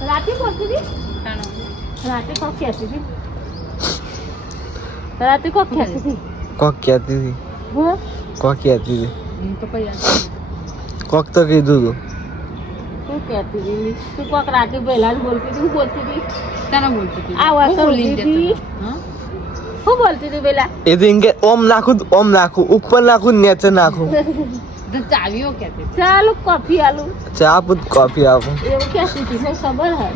રાતે બોલતી હતી રાતે કોક કહેતી હતી રાતે કોક કહેતી હતી કોક કહેતી હતી કોક કહેતી હતી કોક તો કીધું તું કહેતી હતી તું કોક રાતે પહેલા જ બોલતી હતી હું બોલતી હતી તને બોલતી હતી આ વાત હું બોલી બોલતી હતી હા? હું બોલતી હતી પેલા એ તો એમ કે ઓમ નાખું ઓમ નાખું ઉપર નાખું નીચે નાખું તો ચાવીઓ કહેતી ચાલો કોફી આલું. ચા પૂત કોફી આપો. એવું કહેતી હતી ખબર હે?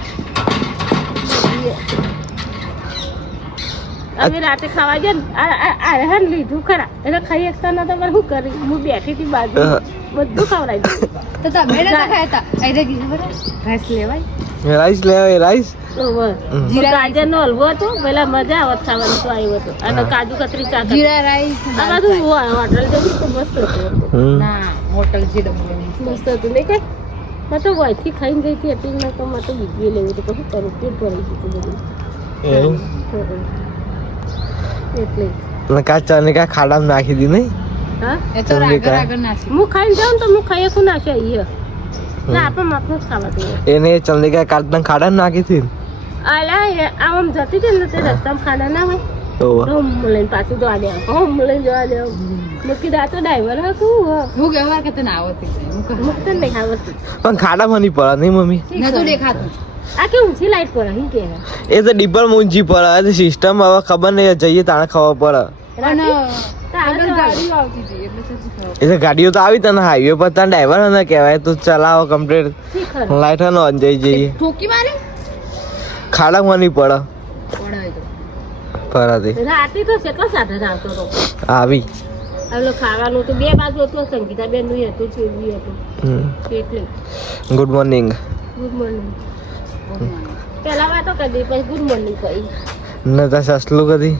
અમે રાતે ખાવા ગયા ને આ- આ આ હે લીધું ખરા. એટલે ખાઈ શકતા ન તમારે શું કરી? હું બેઠી હતી બાજુ બધું ખવડાવી દીધું. તો તમે નતા ખાતા? એટલે કીધું બરાબર ઘાસ લેવાય? રાઈસ લેવાય રાઈસ જીરા ગાજર નો હલવો હતો પેલા મજા આવત ખાવાનું તો આવ્યો હતો અને કાજુ કતરી ચાકર જીરા રાઈસ આ બધું હોટલ જવું તો મસ્ત હતું. ના હોટલ જે મસ્ત હતું. નહીં કઈ મેં તો વયથી ખાઈને ગઈ હતી એટલે મેં તો મેં તો બીજી લેવું તો કશું કરું પેટ ભરાઈ ગયું હતું બધું. એટલે. ને કા ચા ને કા ખાડામાં નાખી દી નહીં? હા? એ તો કાંઈ? હું ખાઈને જાઉં ને તો હું ખાઈ શકું ના છે અહીંયા ના આપણે માપનું જ ખાવા દઈએ. એને ચંદ્રિકા કાલ તને ખાડા નાખી હતી? અલા આમ જતી હતી ને તે રસ્તામાં ખાના ના હોય. ઓહો. લઈને પાછું જવા દે હું લઈને જવા દે મેં કીધું તો ડ્રાઈવર હા હું કહેવા કે તને આવતી હું કહું. નહીં આવડતું પણ નહીં પડે નહીં મમ્મી? નતું દેખાતું. આ કે ઊંચી લાઈટ પર અહીં કે? એ તો ડીપર ઊંચી પડે સિસ્ટમ હવે ખબર નહીં જઈએ તાણે ખબર પડે. પણ આગળ તો આવતી હતી. એટલે ગાડીઓ તો આવી તને હાઈવે પર તને ડ્રાઈવર ને કહેવાય તું ચલાવો કમ્પ્લીટ લાઈટ લાઈટ ઓન જઈ જઈએ. ઠોકી મારી? ખાડામાં નહીં પડે. પડાય તો. ફરાથી. રાતે તો કેટલો સાથે આવતો તો? આવી. એટલે ખાવાનું તો બે બાજુ હતું સંગીતા બેનનું હતું ચેવી હતું. એટલે. ગુડ મોર્નિંગ ગુડ મોર્નિંગ પેલા વાતો કરી પછી ગુડ મોર્નિંગ કહી. ને તો સસલું કદી?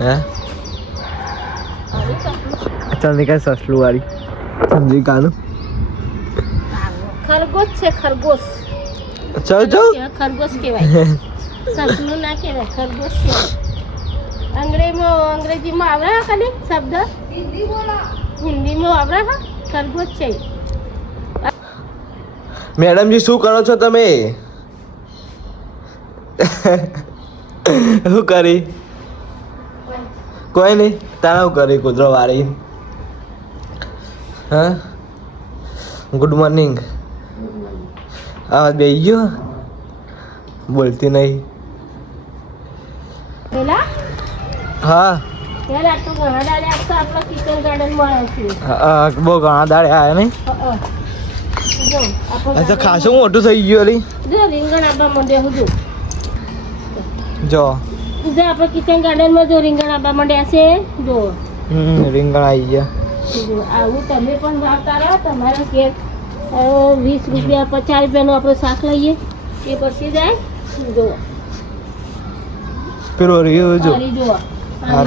હે? ચંદ્રિકા સસલું વાળી. ચંદ્રિકાનું ખરગોશ છે ખરગોશ. ચલ ચલ. ખરગોશ કહેવાય. સસલું ના કહેવાય ખરગોશ કહેવાય. અંગ્રેજીમાં અંગ્રેજીમાં આવડે હા કને શબ્દ? હિન્દીમાં આવરા ખરગોશ છે. મેડમજી શું કરો છો તમે? શું કરી? કોઈ નહીં? તારા કરી કૂતરો વાળી હા? ગુડ મોર્નિંગ આ બે ગયો? બોલતી નહીં. હા. બહુ ઘણા દાડે આવ્યા નહીં? અ, અ. જો આપણે આ તો ખાસું મોટું થઈ ગયું રીંગણ આપવા માંડ્યા જો. જો જો આપણે કિચન ગાર્ડનમાં જો રીંગણ આપવા માંડ્યા છે જો. રીંગણ આવી ગયા. જો, આવું તમે પણ વાવતા રહો તમારા કે વીસ રૂપિયા પચાસ રૂપિયાનો આપણે શાક લઈએ એ પછી જાય. જો. પેલો રહ્યો જો. જો. આ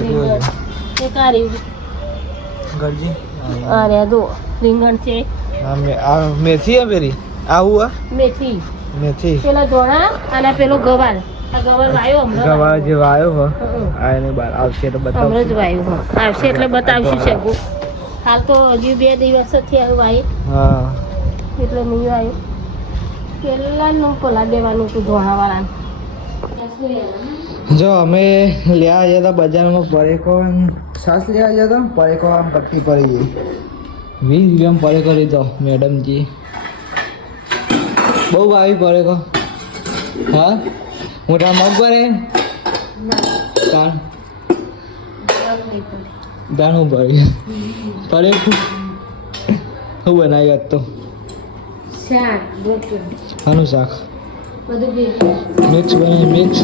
એક આ રીંગણ ગરજી. અરે રહ્યા રીંગણ છે. આ મે- આ મેથી હે પેલી? આવું આ? મેથી. મેથી. પેલો ધોળા અને પેલો ગવાર આ ગવાર વાયો હમણાં ગવા વાયો. જે વાયો હો આ એને બાર આવશે તો હમણાં જ આવશે એટલે બતાવશું શકું. હાલ તો હજી બે દિવસ જ થયા વાય. હા. એટલે નહીં આવ્યું પેલાનું પલા દેવાનું હતું જો અમે લેવા ગયા હતા બજારમાં પરેકો સાસ લેવા ગયા હતા? પરેકો આમ પટ્ટી પડી ગઈ વીસ રૂપિયામાં પરેકો લીધો મેડમજી. બહુ આવી પરેકો. હા? મોટા મગ ભરે તાણ? તાણ હું ભરી પરેકો હું બનાવી આજ તો? આનું શાક. મિક્સ બનાવી મિક્સ?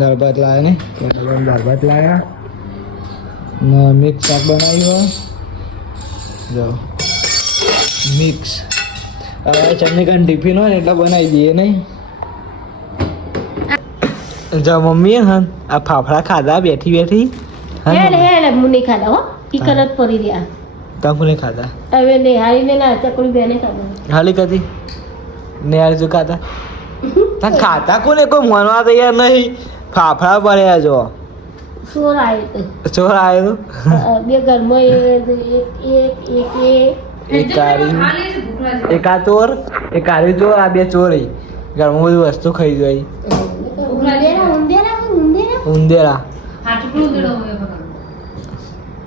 દાળ ભાત. લાવ્યા ને? દાળ ભાત લાવ્યા ને મિક્સ શાક બનાવ્યું જો. મિક્સ. હવે ચટણી ટિફિન હોય ને એટલે બનાવી દઈએ નહીં? જો મમ્મીએ આ ફાફડા ખાધા બેઠી બેઠી હા હેડ હેડ મુની ખાધા હો ઈ કરત પડી રહ્યા તમે ખાધા હવે નિહાળીને ના ચકડી બેને ખાધા હાલી કદી ને યાર જો ખાધા તા ખાતા કોને કોઈ મનવા તૈયાર નહીં ફાફડા પડ્યા જો ચોર આવ્યો ચોર આવ્યો બે ઘરમાં એક એક એક એક એક કારી એક આ ચોર એક કારી ચોર આ બે ચોરી ઘરમાં બધી વસ્તુ ખાઈ જાય ઉંદેરા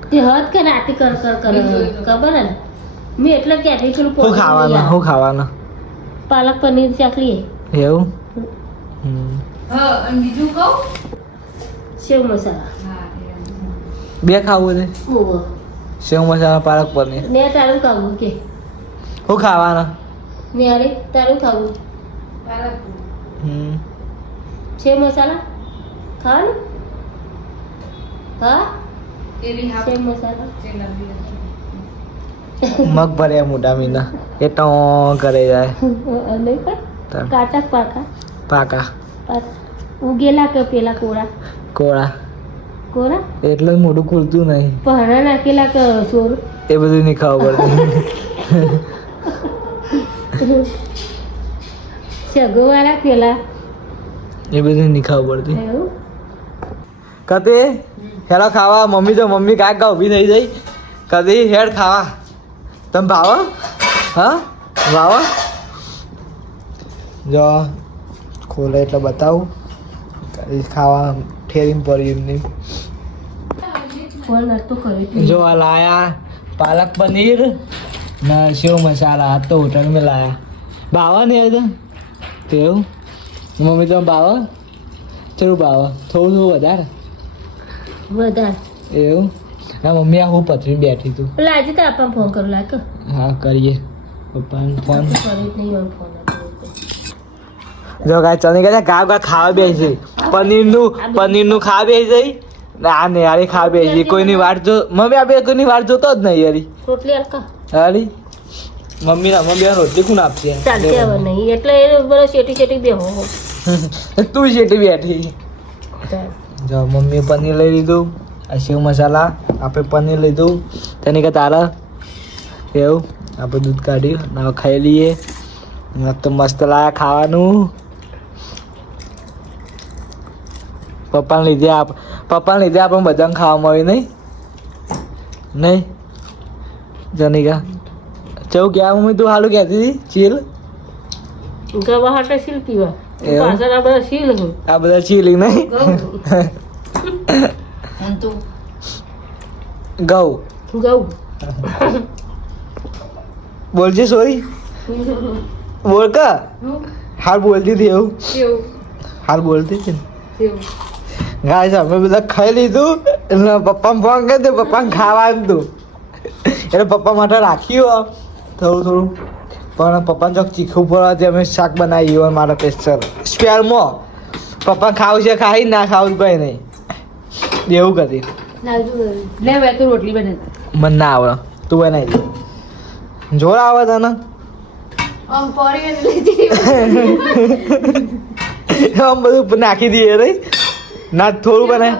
તે હદ કે નાટી કર કર કર ખબર હે ને? મેં એટલે કે શું પોતું ખાવાના હું. ખાવાના. પાલક પનીર ચાકલી એવું? હમ. બીજું કહું? સેવ મસાલા. બે ખાવું છે? સેવ મસાલા પાલક પનીર. ને તારું ખાવું કે? હું ખાવાના? ને અરે તારું ખાવું. હમ. સેવ મસાલા? ખાવાનું હા? સેવ મસાલા મગ ભર્યા મોટા મીના. એ તો કરે જાય. કાચા પાકા. પાકા. ઉગેલા કે પેલા કોળા? કોળા. કોળા? એટલું મોઢું ખુલતું નહીં. પહાડા નાખેલા કે સોર? એ બધું નહીં ખાવું પડતું. સગવાળા પેલા એ બધું નહીં ખાવું પડતું. એવું? કતે હેડો ખાવા મમ્મી તો મમ્મી કાંક ઊભી થઈ જઈ. કદી હેડ ખાવા. તમે ભાવો? હા? ભાવો? જો ખોલે એટલે બતાવું. કદી ખાવા ઠેરીમ પડી એમની. જો આ લાયા પાલક પનીર. ને સેવ મસાલા. આ તો હોટલ મેં લાયા. બાવા ને યાર તેવું? મમ્મી તો બાવા થોડું બાવા થોડું થોડું વધારે. વધારે એવું? ના મમ્મી આ હું પથરી બેઠી તું એટલે આજે તો આપણને ફોન કરું લાગે? હા કરીએ. પપ્પાને ફોન જ કાંઈ ચણી ગયા ગા ગા ખાવા બેસી પનીરનું પનીરનું ખાવા બેસી ના ને યારી ખાવા બેસી કોઈની વાટ જો મમ્મી આ બે કોઈની વાટ જોતો જ નહીં યારી રોટલી હલકા હારી? મમ્મી ના મમ્મી રોટલી કોણ આપશે? ચાલશે હવે નહીં. એટલે એ બરો શેટી શેટી બેહો. તું શેટી બેઠી. જો મમ્મીએ પનીર લઈ લીધું, આ શિવ મસાલા આપણે પનીર લીધું. તેની કે તારા એવું આપણે દૂધ કાઢ્યું ને ખાઈ લઈએ. તો મસ્ત લાયા ખાવાનું. પપ્પાને લીધે આપ, પપ્પાને લીધે આપણને બધાને ખાવા મળ્યું નહીં? નહીં? જનિકા, ચૌ ક્યાં મમ્મી, તું હાલું કહેતી હતી ચીલ? ગવા હાટે સીલ પીવા આ બધા ચીલી નહીં? ગૌ. ગૌ. બોલજે સોરી. બોલ કા? હાર બોલતી હતી એવું? હાર બોલતી હતી ને? ગાય અમે બધા ખાઈ લીધું. એટલે પપ્પા ફોન કરી દે પપ્પાને ખાવાનું હતું. એટલે પપ્પા માટે રાખ્યું થોડું થોડું પણ પપ્પાને ચોક ચીખું પડવાથી અમે શાક બનાવી હોય મારા પેસ્ટર સ્પેરમાં પપ્પા ખાવું છે ખાઈ ના ખાવું કંઈ નહીં. એવું કરી. લે ભાઈ તું રોટલી બને મને ના આવડે. તું બનાવી દે. જોર આવે તને? આમ બધું નાખી દઈએ રે ના થોડું બનાય.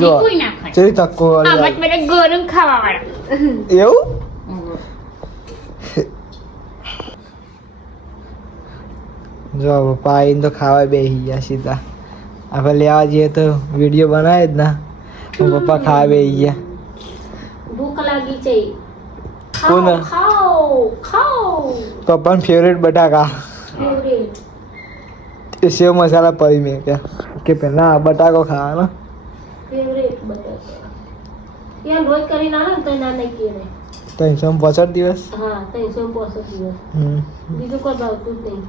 જો વાળા એવું? જો પપ્પા આવીને તો ખાવા બેસી ગયા સીધા. આપણે લેવા જઈએ તો વીડિયો બનાવે જ ના. પપ્પા ખાવા બેસી ગયા. ભૂખ લાગી છે? ખાઓ ખાઓ ફેવરેટ બટાકા. ફેવરેટ એ સેવ મસાલા પડી મેં કે કે પહેલા બટાકો ખાવાનો. ફેવરેટ બટાકા. યાર રોજ કરીને આવે તો ના નહીં કે ત્રણસો પચાસ દિવસ? હા ત્રણસો પોસઠ દિવસ. હમ. બીજું કોઈ ભાવતું જ નહીં.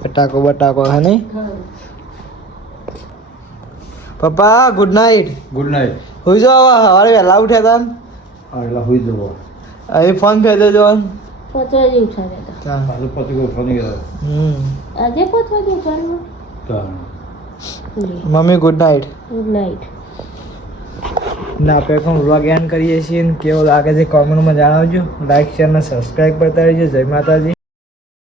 બટાકો બટાકો હે નહીં પપ્પા ગુડ નાઇટ ગુડ નાઇટ હુઈ જો હવે સવારે વહેલા ઉઠ્યા હતા આગલા હોઈ જવો હવે ફોન ફેર દેજો પહોંચવા જેવું ઉઠાવે હતા આજે પછી કોઈ ફોન કર્યો હમ આજે પહોંચવા જેવું ઉઠાવે તાણ. Mummy good night good night ના આપણે પણ વ્લોગ એન્ડ કરીએ છીએ ને કેવો લાગે છે કોમેન્ટમાં જણાવજો લાઈક શેર અને સબસ્ક્રાઈબ કરતા રહેજો જય માતાજી